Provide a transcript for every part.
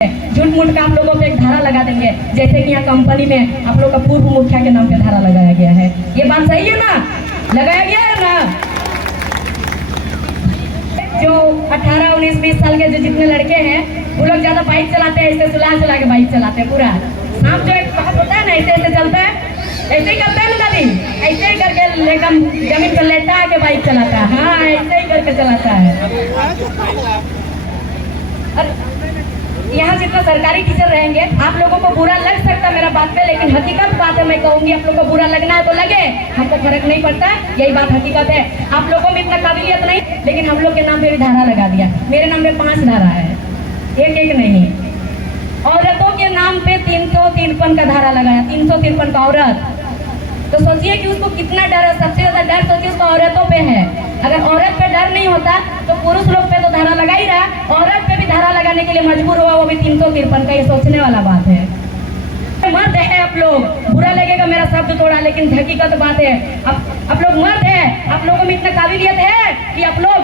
झूठ मूठ का आप लोगों पे एक धारा लगा देंगे, जैसे कि यहाँ कंपनी में आप लोग का पूर्व मुखिया के नाम पे धारा लगाया गया है। ये बात सही है ना? लगाया गया है ना? जो 18, 19, 20 साल के जो जितने लड़के हैं वो लोग ज्यादा बाइक चलाते हैं, ऐसे सुला के बाइक चलाते हैं। पूरा शाम जो एक बात होता है ना, ऐसे ऐसे चलता है, ऐसे ही करता है ना दादी, ऐसे ही करके एकदम जमीन पर लेटा के बाइक चलाता है। हाँ, ऐसे ही करके चलाता है। यहाँ जितना सरकारी टीचर रहेंगे, आप लोगों को बुरा लग सकता है मेरा बात पे, लेकिन हकीकत बात है। मैं कहूँगी आप लोगों को बुरा लगना है तो लगे, हमको फर्क नहीं पड़ता, यही बात हकीकत है। आप लोगों में इतना काबिलियत नहीं, लेकिन हम लोग के नाम पे भी धारा लगा दिया। मेरे नाम पे 5 धारा है, एक नहीं। औरतों के नाम पे 353 का धारा लगाया, 353 का औरत। तो सोचिए कि उसको कितना डर है। सबसे ज्यादा डर सोचिए उसको औरतों पे है। अगर औरत पे डर नहीं होता तो पुरुष लोग पे तो धारा लगा ही रहा, औरत पे भी धारा लगाने के लिए मजबूर हुआ, वो भी 353 का। ये सोचने वाला बात है। मर्द है आप लोग, बुरा लगेगा मेरा शब्द थोड़ा, लेकिन हकीकत बात है। आप लोग मर्द है, आप लोगों में इतना काबिलियत है कि आप लोग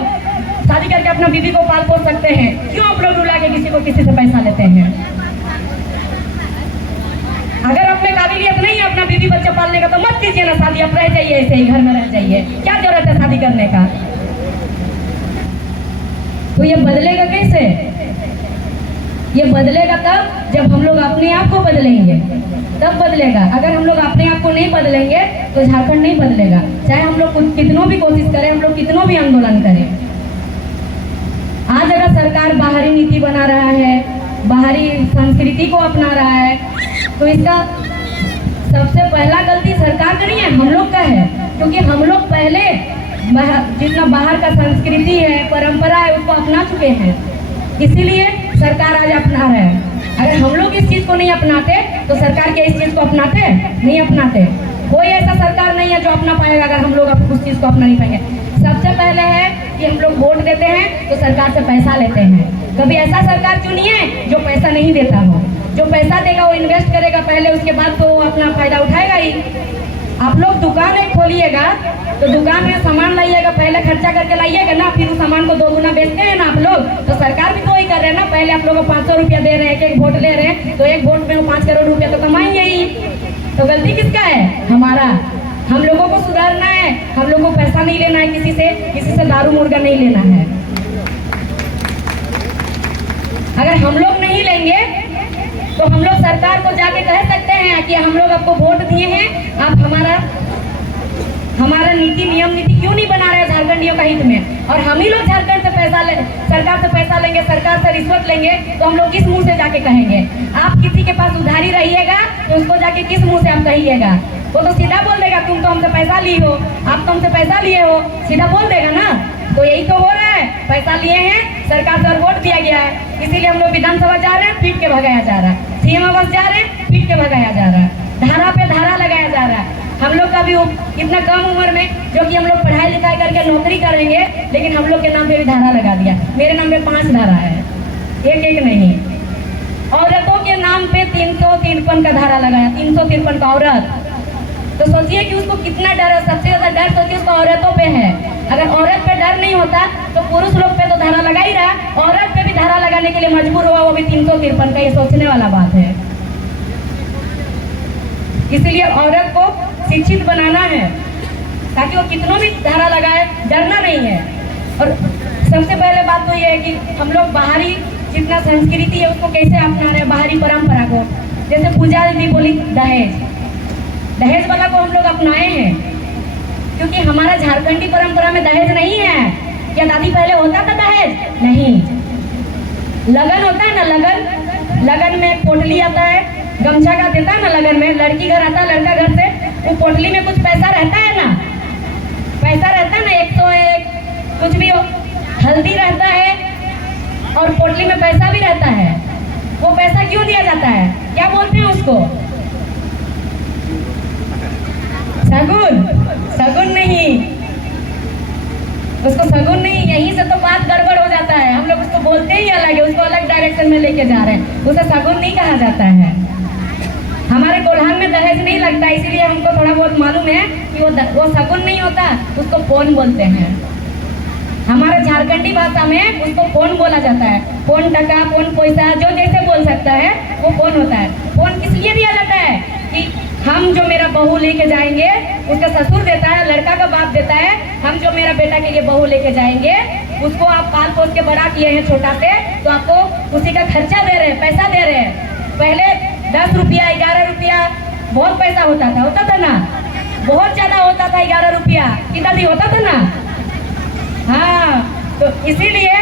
शादी करके अपना बीवी को पाल पोस सकते हैं। क्यों आप लोग रुला के किसी से पैसा लेते हैं? अगर आप में काबिलियत नहीं है अपना बीवी बच्चा पालने का तो मत कीजिए ना शादी, आप रह जाइए ऐसे ही, घर में रह जाइए। क्या जरूरत है शादी करने का? तो ये बदलेगा कैसे? ये बदलेगा तब जब हम लोग अपने आप को बदलेंगे, तब बदलेगा। अगर हम लोग अपने आप को नहीं बदलेंगे तो झारखंड नहीं बदलेगा। चाहे हम लोग कितनों भी कोशिश करें, हम लोग कितनों भी आंदोलन करें। आज अगर सरकार बाहरी नीति बना रहा है, बाहरी संस्कृति को अपना रहा है, तो इसका सबसे पहला गलती सरकार का नहीं है, हम लोग का है। क्योंकि हम लोग पहले जितना बाहर का संस्कृति है, परंपरा है, उसको अपना चुके हैं, इसीलिए सरकार आज अपना रहा है। अगर हम लोग इस चीज को नहीं अपनाते तो सरकार क्या इस चीज को अपनाते? नहीं अपनाते। कोई ऐसा सरकार नहीं है जो अपना पाएगा अगर हम लोग उस चीज को अपना नहीं पाएंगे। सबसे पहले है कि हम लोग वोट देते हैं तो सरकार से पैसा लेते हैं। कभी ऐसा सरकार चुनिए जो पैसा नहीं देता हो। जो पैसा देगा वो इन्वेस्ट करेगा पहले, उसके बाद तो वो अपना फायदा उठाएगा ही। आप लोग दुकान एक खोलिएगा तो दुकान में सामान लाइएगा, पहले खर्चा करके लाइएगा ना, फिर उस सामान को 2 गुना बेचते हैं ना आप लोग। तो सरकार भी तो वही कर रहे हैं ना, पहले आप लोगों को 500 रुपया दे रहे हैं, एक वोट ले रहे हैं, तो एक वोट में वो 5 करोड़ रुपया तो कमाएंगे ही। तो गलती किसका है? हमारा। हम लोगों को सुधारना है, हम लोग को पैसा नहीं लेना है किसी से दारू मुर्गा नहीं लेना है। अगर हम लोग नहीं लेंगे तो हम लोग सरकार को जाके कह सकते हैं कि हम लोग आपको वोट दिए हैं, आप हमारा नीति नियम नीति क्यों नहीं बना रहे झारखंडियों का हित में। और हम ही लोग झारखंड से सरकार से पैसा लेंगे, सरकार से रिश्वत लेंगे, तो हम लोग किस मुंह से जाके कहेंगे? आप किसी के पास उधारी रहिएगा तो उसको जाके किस मुंह से आप कहिएगा? वो तो सीधा बोल देगा तुम तो हमसे पैसा लिए हो, आप तो हमसे पैसा लिए हो, सीधा बोल देगा ना। तो यही तो हो रहा है, पैसा लिए हैं, सरकार से वोट दिया गया है, इसीलिए हम लोग विधानसभा जा रहे हैं, पीट के भगाया जा रहा है। सीएम आवास जा रहे हैं, पीट के भगाया जा रहा है। धारा पे धारा लगाया जा रहा है। हम लोग का भी इतना कम उम्र में जो कि हम लोग पढ़ाई लिखाई करके नौकरी करेंगे, लेकिन हम लोग के नाम पे भी धारा लगा दिया। मेरे नाम पे 5 धारा है, एक नहीं। औरतों के नाम पे 353 का धारा लगाया, 353 का औरत। तो सोचिए कि उसको कितना डर है। सबसे ज्यादा डर सोचिए उसको औरतों पे है। अगर औरत पे डर नहीं होता तो पुरुष लोग पे तो धारा लगा ही रहा, औरत पे भी धारा लगाने के लिए मजबूर हुआ, वो भी 353 का। ये सोचने वाला बात है। इसीलिए औरत को शिक्षित बनाना है ताकि वो कितनों भी धारा लगाए, डरना नहीं है। और सबसे पहले बात तो ये है कि हम लोग बाहरी जितना संस्कृति है उसको कैसे अपना रहे, बाहरी परंपरा को। जैसे पूजा दीदी बोली दहेज वाला को हम लोग अपनाए हैं, क्योंकि हमारा झारखंडी परंपरा में दहेज नहीं है। क्या दादी पहले होता था दहेज? नहीं। लगन होता है ना, लगन में पोटली आता है, गमछा का देता है ना लगन में, लड़की घर आता है, लड़का घर से, वो पोटली में कुछ पैसा रहता है ना, पैसा रहता है ना, 101 कुछ भी हो, हल्दी रहता है और पोटली में पैसा भी रहता है। वो पैसा क्यों दिया जाता है? क्या बोलते हैं उसको? शगुन नहीं, उसको शगुन नहीं। यहीं से तो बात गड़बड़ हो जाता है। हम लोग उसको बोलते ही अलग है, उसको अलग डायरेक्शन में लेके जा रहे हैं। उसे शगुन नहीं कहा जाता है। हमारे कोल्हान में दहेज नहीं लगता, इसीलिए हमको थोड़ा बहुत मालूम है कि वो शगुन नहीं होता, उसको पोन बोलते हैं। हमारे झारखंडी भाषा में उसको फोन बोला जाता है। फोन टका, फोन पैसा, जो जैसे बोल सकता है वो फोन होता है। फोन किस लिए दिया जाता है कि हम जो मेरा बहू लेके जाएंगे, उसका ससुर देता है, लड़का का बाप देता है, हम जो मेरा बेटा के लिए बहू लेके जाएंगे, उसको आप पाल पोस के बड़ा किए हैं छोटा से, तो आपको उसी का खर्चा दे रहे हैं, पैसा दे रहे हैं। पहले 10 रुपया 11 रुपया बहुत पैसा होता था ना, बहुत ज्यादा होता था 11 रुपया, कितना भी होता था ना। हाँ, तो इसीलिए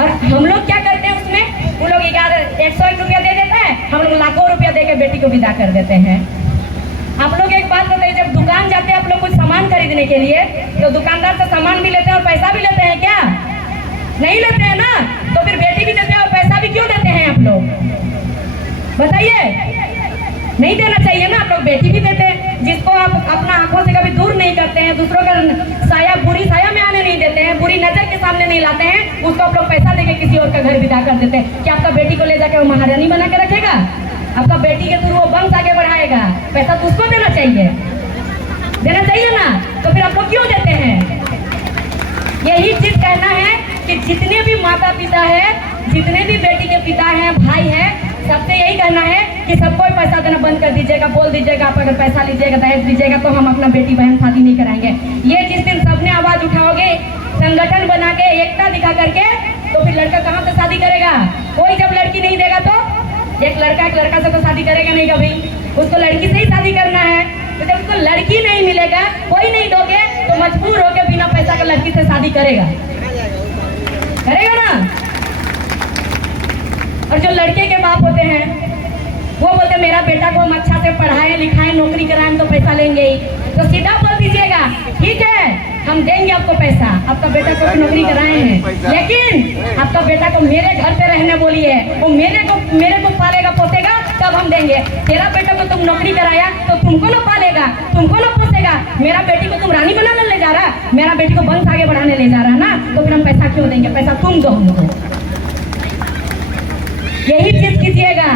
और हम लोग क्या करते हैं उसमें, वो लोग 101 रुपया दे देता है, हम लोग लाखों रुपया दे के बेटी को विदा कर देते हैं। आप लोग एक बात बताइए, जब दुकान जाते हैं आप लोग कुछ सामान खरीदने के लिए, तो दुकानदार से सामान भी लेते हैं और पैसा भी लेते हैं क्या? नहीं लेते हैं ना। तो फिर बेटी भी देते हैं और पैसा भी क्यों देते हैं आप लोग, बताइए? नहीं देना चाहिए ना। आप लोग बेटी भी देते हैं, जिसको आप अपना आंखों से कभी दूर नहीं करते हैं, दूसरों का साया, बुरी साया में आने नहीं देते हैं, बुरी नजर के सामने नहीं लाते हैं, उसको आप लोग पैसा देके किसी और का घर विदा कर देते हैं। क्या आपका बेटी को ले जाके वो महारानी बना के रखेगा? आपका बेटी के थ्रू वो वंश आगे बढ़ाएगा। पैसा तो उसको देना चाहिए ना। तो फिर आप लोग क्यों देते हैं? यही चीज कहना है कि जितने भी माता पिता है, जितने भी बेटी के पिता हैं, भाई हैं, सबसे यही कहना है कि सबको पैसा देना बंद कर दीजिएगा। बोल दीजिएगा आप अगर पैसा लीजिएगा, दहेज लीजिएगा, तो हम अपना बेटी बहन शादी नहीं कराएंगे। ये जिस दिन सबने आवाज उठाओगे, संगठन बना के, एकता दिखा करके, तो फिर लड़का कहाँ से शादी करेगा? कोई जब लड़की नहीं देगा तो एक लड़का से तो शादी करेगा नहीं कभी। उसको लड़की से ही शादी करना है। तो जब उसको लड़की नहीं मिलेगा, कोई नहीं दोगे, तो मजबूर होकर बिना पैसा का लड़की से शादी करेगा ना। और जो लड़के के बाप होते हैं वो बोलते हैं मेरा बेटा को हम अच्छा से पढ़ाएं लिखाएं नौकरी कराएं तो पैसा लेंगे ही। तो सीधा बोल दीजिएगा ठीक है हम देंगे आपको पैसा, आपका बेटा को नौकरी कराए हैं, लेकिन आपका बेटा को मेरे घर पे रहने बोलिए, वो मेरे को पालेगा पोसेगा तब हम देंगे। तेरा बेटा को तुम नौकरी कराया तो तुमको ना पालेगा, तुमको ना पोसेगा। मेरा बेटी को तुम रानी बनाने ले जा रहा, मेरा बेटी को वंश आगे बढ़ाने ले जा रहा ना, तो फिर हम पैसा क्यों देंगे? पैसा तुम दो हमको। यही चीज कीजिएगा।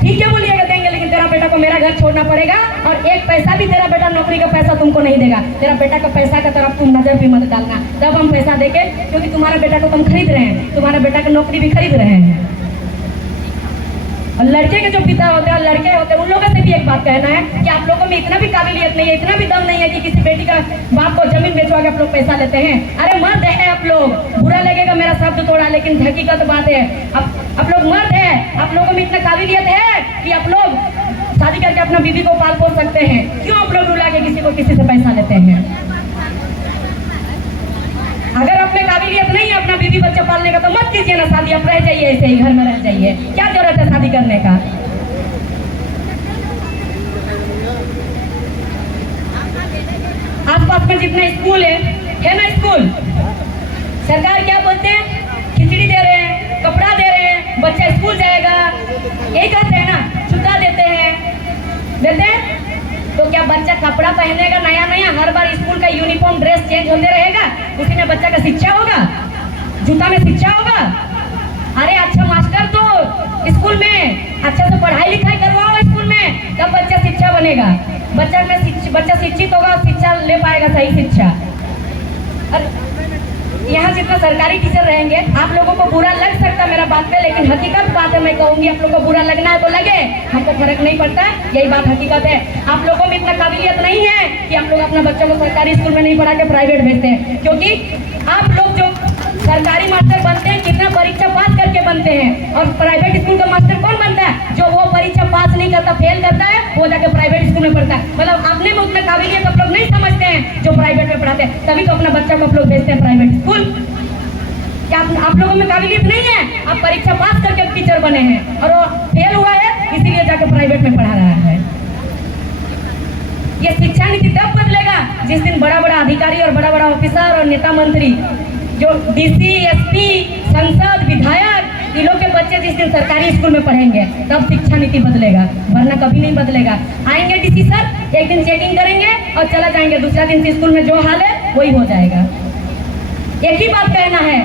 ठीक है बोलिएगा देंगे, लेकिन तेरा बेटा को मेरा घर छोड़ना पड़ेगा और एक पैसा भी तेरा बेटा नौकरी का पैसा तुमको नहीं देगा। तेरा बेटा का पैसा का तरफ तुम नजर भी मत डालना, तब हम पैसा देके, क्योंकि तुम्हारा बेटा को तुम खरीद रहे हैं, तुम्हारा बेटा की नौकरी भी खरीद रहे हैं। और लड़के के जो पिता होते हैं और लड़के होते हैं, उन लोगों से भी एक बात कहना है कि आप लोगों में इतना भी काबिलियत नहीं है, इतना भी दम नहीं है कि किसी बेटी का बाप को जमीन बेचवा के आप लोग पैसा लेते हैं। अरे मर्द है आप लोग, बुरा लगेगा मेरा शब्द थोड़ा, लेकिन हकीकत बात है। आप लोग मर्द है, आप लोगों में इतना काबिलियत है कि आप लोग शादी करके अपना बीवी को पाल पोस सकते हैं। क्यों आप लोग रुला के किसी से पैसा लेते हैं? अगर आप में काबिलियत नहीं है अपना बीवी बच्चा पालने का तो मत कीजिए ना शादी, आप रह जाइए ऐसे ही, घर में रह जाइए। क्या जरूरत है शादी करने का? आसपास में जितने स्कूल है ना, स्कूल सरकार क्या बोलते हैं? खिचड़ी दे रहे हैं, कपड़ा दे रहे हैं, बच्चा स्कूल जाएगा, यही कहते हैं ना, छुट्टा देते हैं। तो क्या बच्चा कपड़ा पहनेगा नया हर बार स्कूल का यूनिफॉर्म ड्रेस चेंज होते रहेगा? उसी में बच्चा का शिक्षा होगा, जूता में शिक्षा होगा? अरे अच्छा मास्टर तो स्कूल में अच्छा से पढ़ाई लिखाई करवाओ स्कूल में, तब बच्चा शिक्षा बनेगा, बच्चा शिक्षित होगा और शिक्षा ले पाएगा, सही शिक्षा। और यहाँ जितना सरकारी टीचर रहेंगे, आप लोगों को बुरा लग सकता है मेरा बात पे, लेकिन हकीकत बात है, मैं कहूँगी आप लोगों को बुरा लगना है तो लगे, हमको फर्क नहीं पड़ता, यही बात हकीकत है। आप लोगों में इतना काबिलियत नहीं है कि आप लोग अपना बच्चों को सरकारी स्कूल में नहीं पढ़ा के प्राइवेट भेजते हैं, क्योंकि आप लोग जो सरकारी मास्टर बनते हैं कितना परीक्षा पास करके बनते हैं, और प्राइवेट स्कूल का मास्टर कौन बनता है? जो वो परीक्षा पास नहीं करता, फेल करता है, वो जाके प्राइवेट स्कूल में पढ़ता है। मतलब आपने में उतना काबिलियत आप लोग नहीं समझते हैं जो प्राइवेट में पढ़ाते हैं, तभी तो अपना बच्चा को आप लोग भेजते हैं प्राइवेट स्कूल। क्या आप लोगों में काबिलियत नहीं है? आप परीक्षा पास करके टीचर बने हैं और वो फेल हुआ है, इसीलिए जाके प्राइवेट में पढ़ा रहा है। ये शिक्षा नीति तब बदलेगा जिस दिन बड़ा बड़ा अधिकारी और बड़ा बड़ा ऑफिसर और नेता मंत्री, जो डीसी, एसपी, संसद, विधायक, इन लोग के बच्चे जिस दिन सरकारी स्कूल में पढ़ेंगे, तब शिक्षा नीति बदलेगा, वरना कभी नहीं बदलेगा। आएंगे डीसी सर, एक दिन चेकिंग करेंगे और चला जाएंगे, दूसरा दिन स्कूल में जो हाल है वही हो जाएगा। एक ही बात कहना है,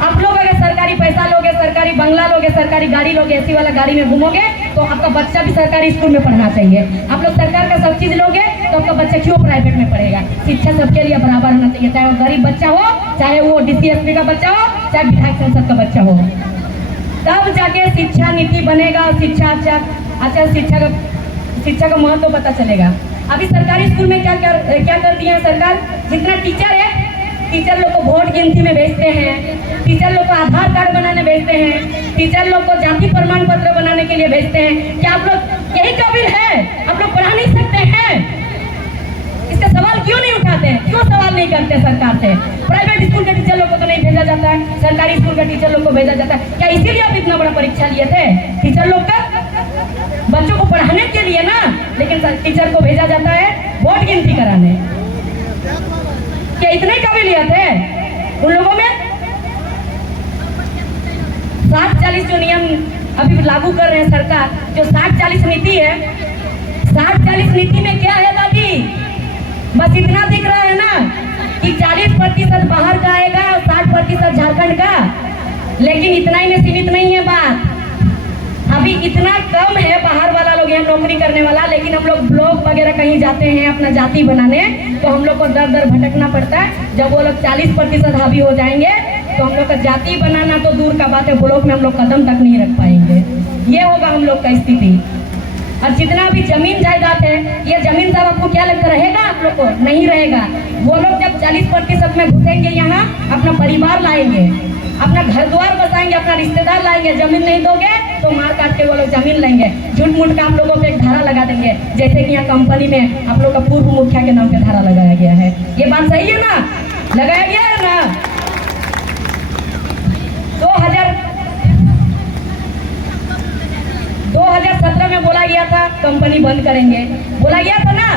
आप लोग अगर सरकारी पैसा लोगे, सरकारी बंगला लोगे, सरकारी गाड़ी लोगे, एसी वाला गाड़ी में घूमोगे, तो आपका बच्चा भी सरकारी स्कूल में पढ़ना चाहिए। आप लोग सरकार का सब चीज लोगे तो आपका बच्चा क्यों प्राइवेट में पढ़ेगा? शिक्षा सबके लिए बराबर होना चाहिए, चाहे वो गरीब बच्चा हो चाहे वो डीसीएसपी का बच्चा हो, चाहे विधायक संसद का बच्चा हो, तब जाके शिक्षा नीति बनेगा और अच्छा शिक्षा का महत्व पता चलेगा। अभी सरकारी स्कूल में क्या कर दिया है सरकार, जितना टीचर है, टीचर लोग को वोट गिनती में भेजते हैं, टीचर लोग को आधार कार्ड बनाने भेजते हैं, टीचर लोग को जाति प्रमाण पत्र बनाने के लिए भेजते हैं। क्या आप लोग यही काबिल है? आप लोग पढ़ा नहीं सकते हैं? इसका सवाल क्यों नहीं उठाते हैं? क्यों सवाल नहीं करते सरकार से? प्राइवेट स्कूल के टीचर लोग को तो नहीं भेजा जाता है, सरकारी स्कूल के टीचर लोग को भेजा जाता है। क्या इसीलिए आप इतना बड़ा परीक्षा लिए थे टीचर लोग का? बच्चों को पढ़ाने के लिए ना, लेकिन टीचर को भेजा जाता है वोट गिनती कराने। क्या इतने काबिलियत है उन लोगों में? 60-40 जो नियम अभी लागू कर रहे हैं सरकार, जो 60-40 नीति है, 60-40 नीति में क्या है दादी? बस इतना दिख रहा है ना कि 40% बाहर का आएगा और 60% झारखंड का, लेकिन इतना ही में सीमित नहीं है बात। अभी इतना कम है बाहर वाला लोग यहाँ नौकरी करने वाला, लेकिन हम लोग ब्लॉक वगैरह कहीं जाते हैं अपना जाति बनाने, तो हम लोग को दर दर भटकना पड़ता है। जब वो लोग 40% हावी हो जाएंगे तो हम लोग का जाति बनाना तो दूर का बात है, ब्लॉक में हम लोग कदम तक नहीं रख पाएंगे। ये होगा हम लोग का स्थिति। और जितना भी जमीन जायदाद है, ये जमीन सब आपको क्या लगता रहेगा? आप लोग को नहीं रहेगा। वो लोग जब 40% में घुसेंगे यहाँ, अपना परिवार लाएंगे, अपना घर द्वार बसाएंगे, अपना रिश्तेदार लाएंगे। जमीन नहीं दोगे तो मार काट के वो लोग जमीन लेंगे, झूठ मूठ का आप लोगों पे एक धारा लगा देंगे, जैसे कि यहाँ कंपनी में आप लोग का पूर्व मुखिया के नाम पे धारा लगाया गया है। ये बात सही है ना? लगाया गया है ना? 2017 में बोला गया था कंपनी बंद करेंगे, बोला गया था ना।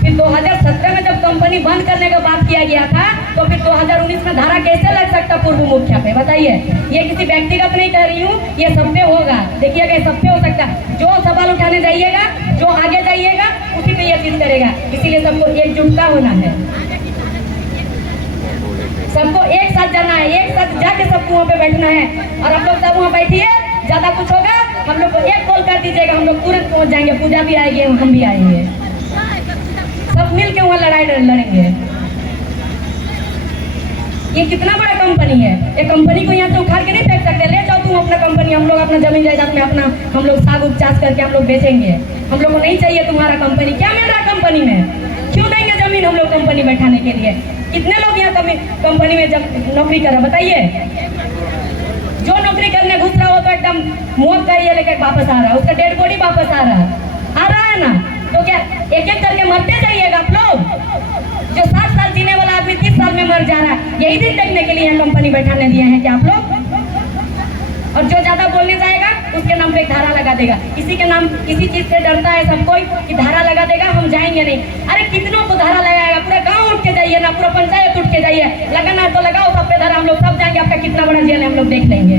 फिर 2017 में जब कंपनी बंद करने का बात किया गया था, तो फिर 2019 में धारा कैसे लग सकता पूर्व मुखिया पे? बताइए। ये किसी व्यक्तिगत नहीं कह रही हूँ, ये सब पे होगा। देखिएगा, ये सब पे हो सकता है। जो सवाल उठाने जाइएगा, जो आगे जाइएगा, उसी पे ये चीज करेगा। इसीलिए सबको एकजुटता होना है, सबको एक साथ जाना है, एक साथ जाके सबको वहाँ पे बैठना है। और आप लोग सब वहाँ बैठिए, ज्यादा कुछ होगा हम लोग को एक कॉल कर दीजिएगा, हम लोग तुरंत पहुँच जाएंगे। पूजा भी आएगी, हम भी आएंगे, सब मिल के वहाँ लड़ाई लड़ेंगे। ये कितना बड़ा कंपनी है, ये कंपनी को यहाँ से उखाड़ के नहीं फेंक सकते। ले जाओ तुम अपना कंपनी, हम लोग अपना जमीन जायदाद में अपना हम लोग साग उपचास करके हम लोग बेचेंगे। हम लोग को नहीं चाहिए तुम्हारा कंपनी। क्या मिल रहा है कंपनी में? क्यों देंगे जमीन हम लोग कंपनी बैठाने के लिए? कितने लोग यहाँ कंपनी में जब नौकरी कर रहे, बताइए। जो नौकरी करने घुस रहा हो तो एकदम मौत का ये लेकर वापस आ रहा है, उसका डेड बॉडी वापस आ रहा है ना। तो क्या एक एक करके मरते जाइएगा आप लोग? जो 60 साल जीने वाला आदमी 30 साल में मर जा रहा है, यही दिन देखने के लिए कंपनी बैठाने दिए हैं क्या आप लोग? और जो ज्यादा बोलने जाएगा उसके नाम पे एक धारा लगा देगा। किसी के नाम किसी चीज से डरता है सब कोई कि धारा लगा देगा, हम जाएंगे नहीं। अरे कितनों को धारा लगाएगा? पूरा गांव उठ के जाइए ना, पूरा पंचायत उठ के जाइए। लगाना तो लगाओ सब पे धारा, हम लोग सब जाएंगे। आपका कितना बड़ा जेल है हम लोग देख लेंगे।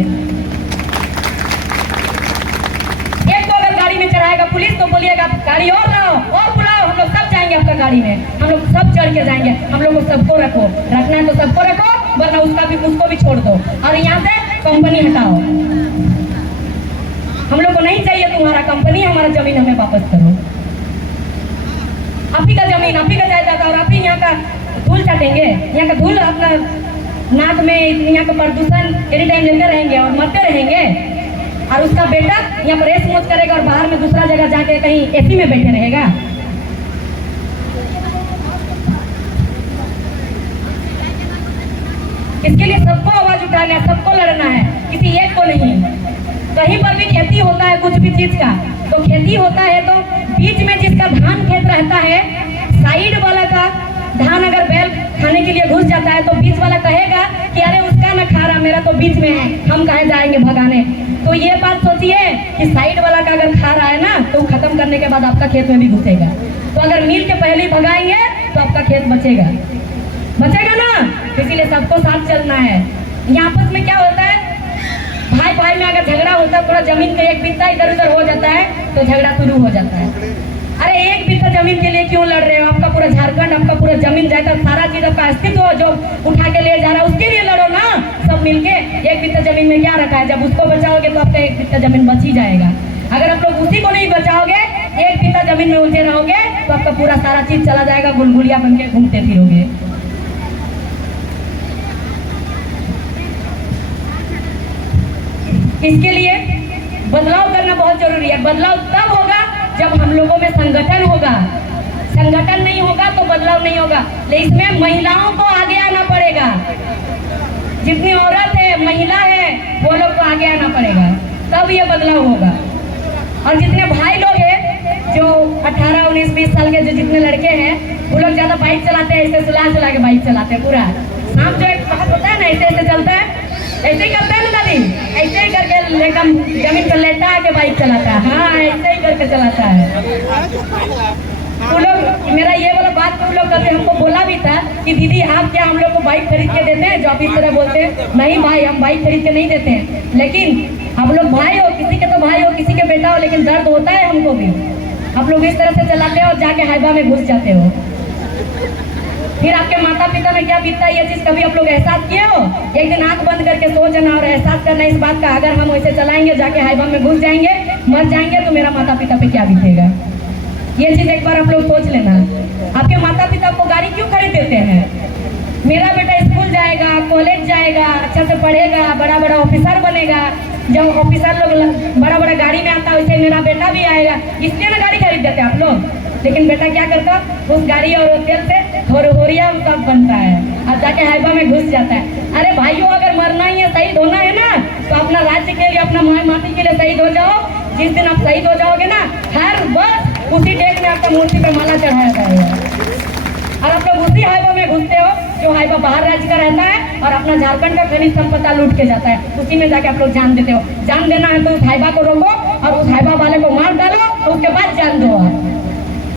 एक को अगर गाड़ी में चढ़ाएगा पुलिस तो बोलिएगा गाड़ी और लाओ और बुलाओ, हम लोग सब जाएंगे आपका गाड़ी में, हम लोग सब चढ़ के जाएंगे। हम लोग को सबको रखो, रखना है तो सबको रखो, वरना उसको भी छोड़ दो और यहाँ से कंपनी हटाओ। हम लोग को नहीं चाहिए तुम्हारा कंपनी, हमारा जमीन हमें वापस करो। आप ही का जमीन, आप ही का जायदाद, और आप ही यहाँ का धूल चाटेंगे। यहाँ का धूल अपना नाक में, यहाँ का प्रदूषण एनी टाइम लेते रहेंगे और मरते रहेंगे। और उसका बेटा यहाँ पर रेस मौज करेगा और बाहर में दूसरा जगह जाके कहीं एसी में बैठे रहेगा। इसके लिए सबको आवाज उठाना है, सबको लड़ना है, किसी एक को नहीं। कहीं पर भी खेती होता है कुछ भी चीज का, तो खेती होता है तो बीच में जिसका धान खेत रहता है, साइड वाला का धान अगर बैल खाने के लिए घुस जाता है तो बीच वाला कहेगा कि अरे उसका ना खा रहा, मेरा तो बीच में है, हम कहे जाएंगे भगाने। तो ये बात सोचिए कि साइड वाला का अगर खा रहा है ना, तो खत्म करने के बाद आपका खेत में भी घुसेगा। तो अगर मिल के पहले ही भगाएंगे तो आपका खेत बचेगा ना। इसीलिए सबको साथ चलना है। यहाँ आपस में क्या होता है, भाई भाई में अगर झगड़ा होता है, थोड़ा जमीन का एक बित्ता इधर उधर हो जाता है तो झगड़ा शुरू हो जाता है। अरे एक बित्ता जमीन के लिए क्यों लड़ रहे हो? आपका पूरा झारखंड, आपका पूरा जमीन जायदाद, सारा चीज आपका अस्तित्व जो उठा के ले जा रहा है, उसके लिए लड़ो ना सब मिलके। एक बित्ता जमीन में क्या रखा है? जब उसको बचाओगे तो आपका एक बित्ता जमीन बच ही जाएगा। अगर आप लोग उसी को नहीं बचाओगे, एक बित्ता जमीन में उलझे रहोगे, तो आपका पूरा सारा चीज चला जाएगा, गुलगुलिया बन के घूमते फिरोगे। इसके लिए बदलाव करना बहुत जरूरी है। बदलाव तब होगा जब हम लोगों में संगठन होगा। संगठन नहीं होगा तो बदलाव नहीं होगा। लेकिन इसमें महिलाओं को आगे आना पड़ेगा। जितनी औरत है, महिला है, वो लोग को आगे आना पड़ेगा, तब ये बदलाव होगा। और जितने भाई लोग हैं जो 18, 19, 20 साल के जो जितने लड़के हैं, वो लोग ज्यादा बाइक चलाते हैं, ऐसे सुला के बाइक चलाते हैं। पूरा शाम जो एक बात होता है ना, ऐसे ऐसे चलता है, ऐसे ही करता है ना दादी, ऐसे ही करके एकदम जमीन पर लेटा के बाइक चलाता है। हाँ, ऐसे ही करके चलाता है। वो लोग, मेरा ये वाला बात वो लोग कभी हमको बोला भी था कि दीदी आप क्या हम लोग को बाइक खरीद के देते हैं, जो आप इस तरह बोलते हैं। नहीं भाई, हम बाइक खरीद के नहीं देते हैं, लेकिन आप लोग भाई हो, किसी के तो भाई हो, किसी के बेटा हो, लेकिन दर्द होता है हमको भी। आप लोग इस तरह से चलाते हो और जाके हाइवा में घुस जाते हो। फिर आपके माता पिता में क्या बीतता है, ये चीज कभी आप लोग एहसास किए हो? एक दिन आंख बंद करके सोचना और एहसास करना इस बात का, अगर हम वैसे चलाएंगे, जाके हाइवा में घुस जाएंगे, मर जाएंगे, तो मेरा माता पिता पे क्या बीतेगा। ये चीज एक बार आप लोग सोच लेना। आपके माता पिता को गाड़ी क्यों खरीद देते हैं? मेरा बेटा स्कूल जाएगा, कॉलेज जाएगा, अच्छा से पढ़ेगा, बड़ा बड़ा ऑफिसर बनेगा। जब ऑफिसर लोग बड़ा बड़ा गाड़ी में आता है, वैसे मेरा बेटा भी आएगा, इसलिए ना गाड़ी खरीद देते आप लोग। लेकिन बेटा क्या करता, उस गाड़ी और तेल से होरिया सब बनता है और जाके हाइवा में घुस जाता है। अरे भाइयों, अगर मरना ही है, शहीद होना है ना, तो अपना राज्य के लिए, अपना माटी के लिए शहीद हो जाओ। जिस दिन आप शहीद हो जाओगे ना, हर बस उसी डेट में आपका मूर्ति पे माला चढ़ाया जाएगा। और आप लोग उसी हाइवा में घुसते हो जो हाइवा बाहर राज्य का रहता है और अपना झारखंड का खनिज संपदा लूट के जाता है। उसी में जाके आप लोग जान देते हो। जान देना है तो उस हाइवा को रोको और उस हाइवा वाले को मार डालो, तो उसके बाद जान दो आप।